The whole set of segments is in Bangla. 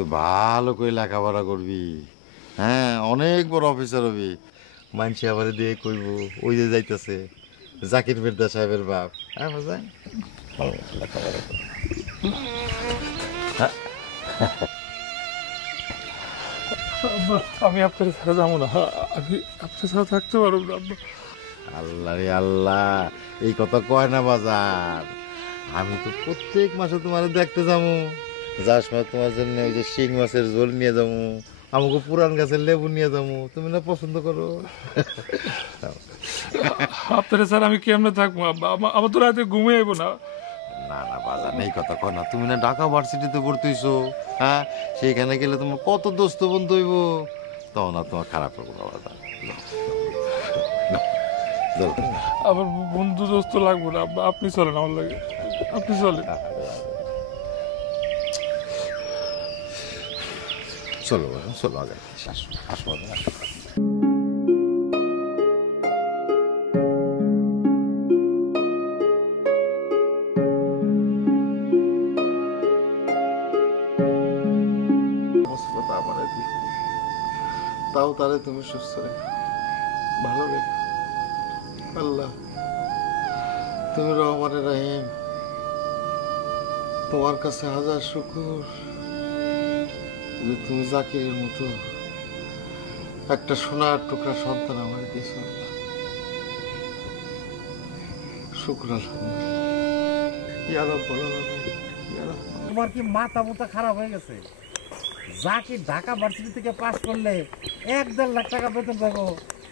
কিন্তু ভালো করে লেখাপড়া করবি। হ্যাঁ, অনেক বড় অফিসার হবি। মানসি আবার দিয়ে কইব ওই যে যাইতেছে জাকির মির্জা সাহেবের বাপ। হ্যাঁ বুঝলেন, ভালো লেখাপড়া কর। আমি আপনার ছাড়া যাবো না, আমি আপনার ছাড়া থাকতে পারবো না আব্বা। আল্লাহ রে আল্লাহ, এই কথা কয় না বাজার। আমি তো প্রত্যেক মাসে তোমার দেখতে যাবো। যার সময় তোমার জন্য ওই যে শিং মাছের ঝোল নিয়ে যাবো, আমাকে পুরান গাছের লেবু নিয়ে যাবো। তুমি না পছন্দ করো? আপনার স্যার আমি কেমনে থাকবো আব্বা? আমার তো রাতে ঘুমিয়ে আইবো না। না না বাজার, এই কথা কয় না। তুমি না ঢাকা ভার্সিটিতে ভর্তি হইছো, হ্যাঁ? সেইখানে গেলে তোমার কত দোস্ত বন্ধু হইব, তখন আর তোমার খারাপ লাগবে না বাজার। আমার বন্ধু দোস্ত লাগবো না আব্বা, আপনি চলেন আমার লাগে, আপনি চলেন। চলো বাজার, চলো আগে আসো, আসো বাজার। তাও তারে তুমি সুস্থ রেখো, ভালো রেখো। আল্লাহ, তুমি রহমানে রহিম, তোমার কাছে হাজার শুকুর যে তুমি জাকিরের মতো একটা সোনার টুকরা সন্তান আমার দিয়েছ। শুকুর আলহামদুলিল্লাহ। তোমার কি মাথা মুথা খারাপ হয়ে গেছে? যাকে ঢাকা ভার্সিটি থেকে পাস করলে 1-1.5 লাখ টাকা বেতন পাবো,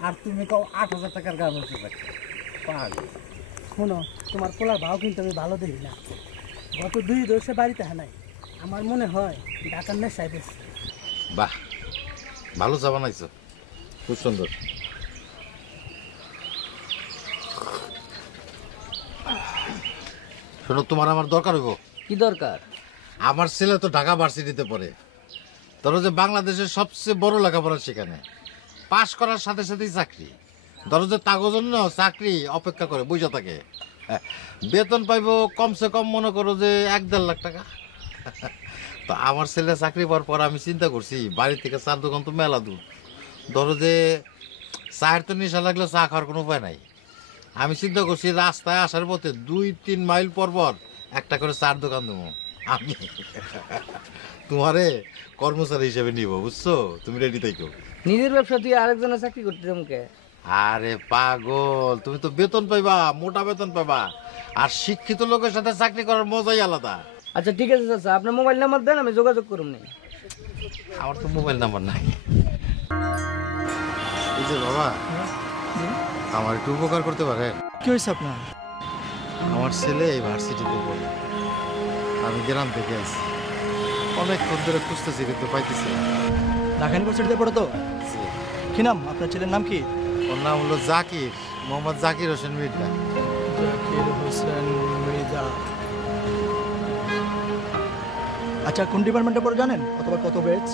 আর তুমি তো 8,000 টাকার গার্মেন্টসে থাকো। পাগল। শোনো, তোমার পোলার ভাও কিন্তু আমি ভালো দেখি না। গত 2 বছর বাড়িতে নাই, আমার মনে হয় ঢাকার নেশায় বেশি। বাহ, ভালো চা বানাইছো, খুব সুন্দর। শোনো, তোমার আমার দরকার হইব। কি দরকার? আমার ছেলে তো ঢাকা ভার্সিটিতে পড়ে। ধরো যে বাংলাদেশের সবচেয়ে বড় লেখাপড়া সেখানে, পাশ করার সাথে সাথেই চাকরি। ধরো যে তাগো জন্য চাকরি অপেক্ষা করে বইসা থাকে। বেতন পাইবো কমসে কম মনে করো যে 1-1.5 লাখ টাকা। তো আমার ছেলে চাকরি পাওয়ার পর আমি চিন্তা করছি, বাড়ি থেকে চার দোকান তো মেলা দূর। ধরো যে চায়ের তো নেশা লাগলে চা খাওয়ার কোনো উপায় নাই। আমি চিন্তা করছি রাস্তায় আসার পথে 2-3 মাইল পর পর একটা করে চার দোকান দেবো। আমি তোমারে কর্মচারী হিসেবে নিব, বুঝছো? তুমি রেডি থাকো। নিজের ব্যবসা তুই আরেকজনের চাকরি করতে যাবো? আরে পাগল, তুমি তো বেতন পাইবা, মোটা বেতন পাইবা। আর শিক্ষিত লোকের সাথে চাকরি করার মজাই আলাদা। আচ্ছা ঠিক আছে চাচা, আপনার মোবাইল নাম্বার দেন, আমি যোগাযোগ করুন। আমার তো মোবাইল নাম্বার নাই। এই যে বাবা, আমার একটু উপকার করতে পারেন? কি হয়েছে আপনার? আমার ছেলে এই ভার্সিটিতে পড়ে, আমি গ্রাম থেকে আছি। অনেকক্ষণ ধরে খুঁজতেছি কিন্তু পাইতেছি না। ঢাকা ইউনিভার্সিটিতে পড়ো তো? কি নাম আপনার ছেলের নাম? কি ওর নাম হলো জাকির, মোহাম্মদ জাকির হোসেন মির্জা। জাকির হোসেন মির্জা। আচ্ছা, কোন ডিপার্টমেন্টে পড়ে জানেন? অথবা কত ব্যাচ?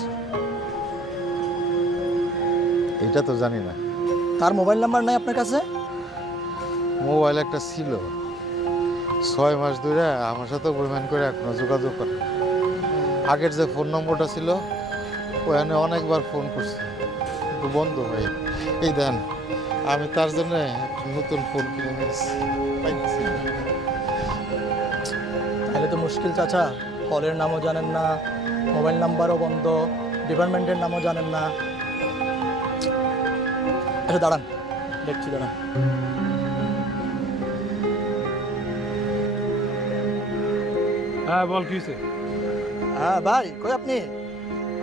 এটা তো জানি না। তার মোবাইল নাম্বার নাই আপনার কাছে? মোবাইল একটা ছিল, 6 মাস ধরে আমার সাথে অভিমান করে এখনো যোগাযোগ করে। আগের যে ফোন নম্বরটা ছিল ওখানে অনেকবার ফোন করছি, কিন্তু বন্ধ হয়ে। এই দেন, আমি তার জন্য একটা নতুন ফোন কিনে নিয়েছি, পাইছি না। তাহলে তো মুশকিল চাচা। হলের নামও জানেন না, মোবাইল নাম্বারও বন্ধ, ডিপার্টমেন্টের নামও জানেন না। আচ্ছা দাঁড়ান, দেখছি, দাঁড়ান। হ্যাঁ বল, কি হয়েছে? হ্যাঁ ভাই, কই আপনি?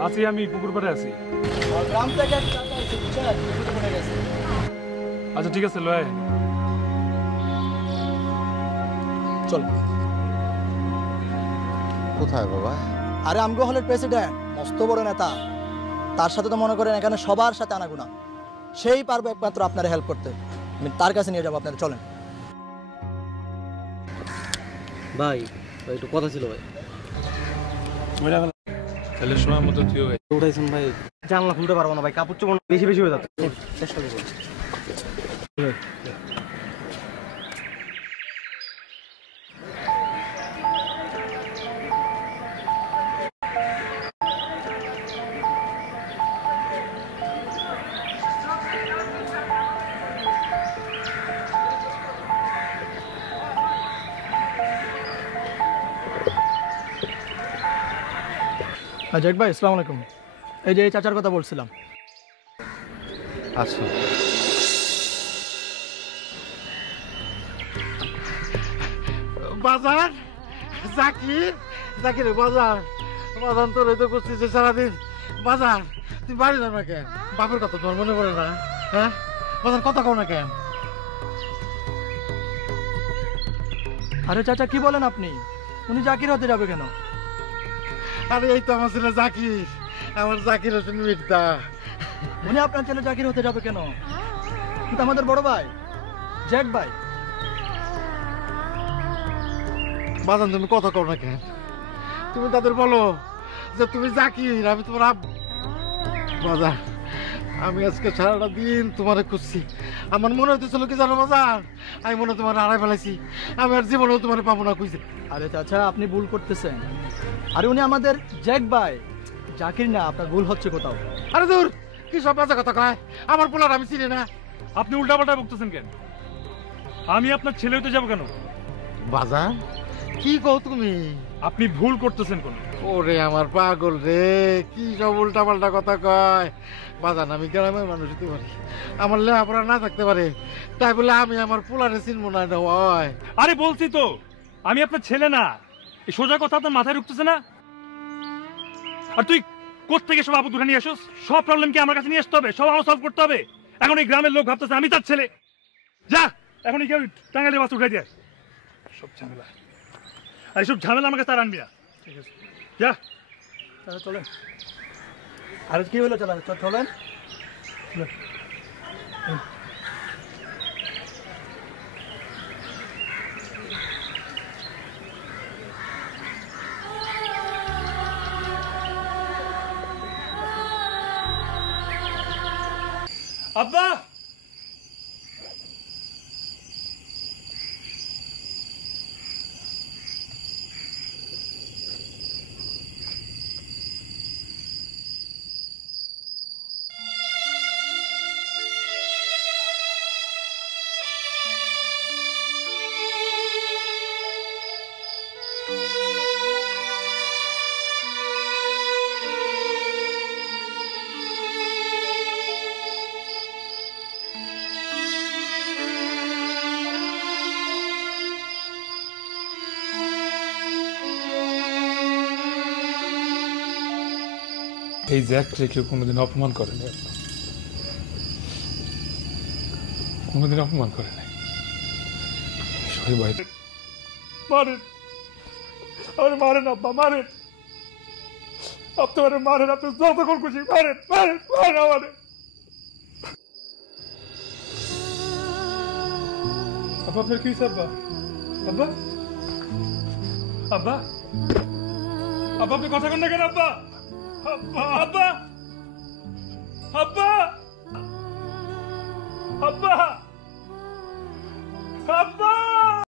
আছি, আমি পুকুর পাড়ে আছি। গ্রাম থেকে এক চাচা এসে বুঝছেন, বিপদে পড়ে গেছে। আচ্ছা ঠিক আছে, লয়। চল। কোথায় বাবা? আরে আমগো হলের প্রেসিডেন্ট, মস্ত বড় নেতা। তার সাথে তো মনে করেন এখানে সবার সাথে আনাগুনা। সেই পারবে একমাত্র আপনারা হেল্প করতে। আমি তার কাছে নিয়ে যাবো আপনারা, চলেন। ভাই একটু কথা ছিল ভাই। তাহলে সময় মতো তুইও উঠাইছেন ভাই? জানলা খুলতে পারবো না ভাই, কাপড় চোপড় বেশি বেশি হয়ে যাচ্ছে। চেষ্টা করবো। জাক ভাই আসসালামু আলাইকুম। এই যে এই চাচার কথা বলছিলাম। আচ্ছা বাজার জাকির জাকির বাজার বাজার তোর তো করছিস সারাদিন বাজার তুই বাড়ি যাও না কেন বাপের কথা তোর মনে পড়ে না হ্যাঁ বাজার কথা কও না কেন আরে চাচা কি বলেন আপনি? উনি জাকির হতে যাবে কেন? আরে এই তো আমার ছেলে জাকির আমার জাকির হোসেন মির্জা উনি আপনার ছেলে জাকির হতে যাবে কেন? কিন্তু আমাদের বড় ভাই জ্যাক ভাই। বাজান তুমি কথা কও না কেন তুমি তাদের বলো যে তুমি জাকির আমি তোমার বাজার আমি আজকে সারাটা দিন তোমারে খুঁজছি আমার মনে হইতেছিল কি জানো বাজার আমি মনে হয় তোমার হারাই ফেলাইছি আমি আর জীবনেও তোমার পাবো না খুঁজে আরে চাচা আপনি ভুল করতেছেন। আরে উনি আমাদের জ্যাক ভাই, জাকির না। আপনার ভুল হচ্ছে কোথাও। আরে দূর কি সব বাজে কথা কয় আমার পোলার আমি চিনি না আপনি উল্টাপাল্টা বকতেছেন কেন? আমি আপনার ছেলে হতে যাবো কেন? বাজার কি কও তুমি আপনি ভুল করতেছেন কোন? ওরে আমার পাগল রে কি সব উল্টা পাল্টা কথা কয় বাজান আমি গ্রামের মানুষ হতে পারি আমার লেখাপড়া না থাকতে পারে তাই বলে আমি আমার পোলারে চিনবো না এটা হয় আরে বলছি তো আমি আপনার ছেলে না। এই সোজা কথা আপনার মাথায় ঢুকতেছে না? আর তুই কোত্থেকে সব আপদ উঠে নিয়ে আসোস? সব প্রবলেম কি আমার কাছে নিয়ে আসতে হবে? সব আমার সলভ করতে হবে? এখন এই গ্রামের লোক ভাবতেছে আমি তার ছেলে। যা এখন কেউ টাঙ্গাইলে বাস উঠাই দেয় সব ঝামেলা। আর এইসব ঝামেলা আমাকে তার আনবি না। ঠিক আছে যা চাচা চলেন। আরে কি হলো চলেন চলেন। আব্বা এই জ্যাককে কেউ কোনোদিন অপমান করে নাই, কোনোদিন অপমান করে নাই। সবাই ভাই মারেন, আরে মারেন আব্বা মারেন, আপনি মারেন, আপনি যতক্ষণ খুশি মারেন মারেন মারেন আমারে। আব্বা আপনার কি হয়েছে আব্বা? আব্বা আব্বা আব্বা আপনি কথা কন না কেন আব্বা? আব্বা আব্বা আব্বা আব্বা